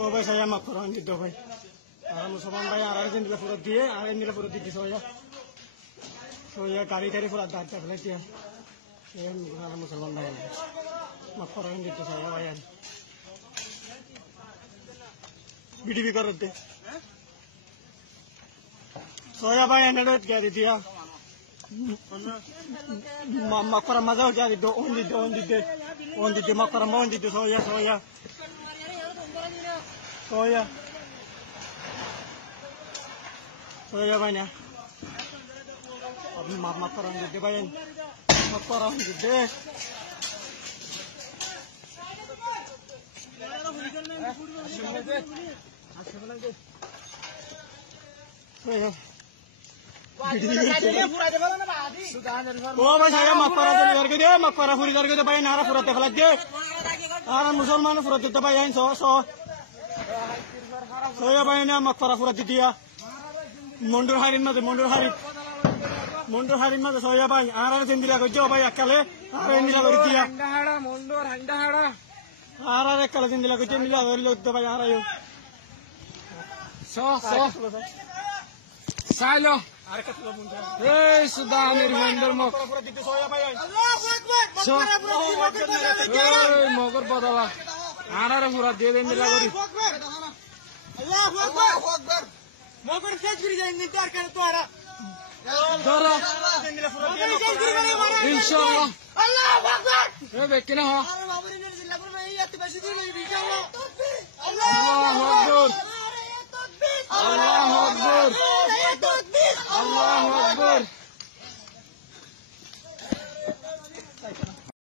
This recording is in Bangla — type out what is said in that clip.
ও ভাই saya maaf orang gitu ভাই আর মুসলমান ভাই আর একজন দিলে পুরো দিয়ে আর একজন দিলে পুরো দিতে soya গাড়ি গাড়ি পুরো দাঁত ফেলে দিয়ে এই মুসলমান ভাই maaf orang gitu saya ভাই বিডিবি করতে soya ভাই এনে গাড়ি দিয়া maaf orang mazau jadi do on di maaf orang mau di soya banyak. Abi maaf orang gede bayang. Maaf orang gede. Oh, saya maaf orang gede, maaf orang gede bayang nara pura teflat gede. Aran musulman pura teflat bayang so. Soya bayangnya maaf orang pura dia. Mundur harin mata soya bang arar sendiri aku coba ya kale arar ini lagi dia mundur handa hara arar kale sendiri aku coba lagi coba ya arar yo so salo hey sudah amir mundur mo Allahu Akbar hey mogar badala arar pura de sendiri lagi Allahu Akbar mogar শেষ করে যাই নি তার কাছে তোরা ধরো ইনশাআল্লাহ আল্লাহু আকবার এ বেকিনা হ আরে বাবুরি নে জিল্লা করবে এই এত বেশি দিন ইনশাআল্লাহ আল্লাহু আকবার আল্লাহু আকবার আল্লাহু আকবার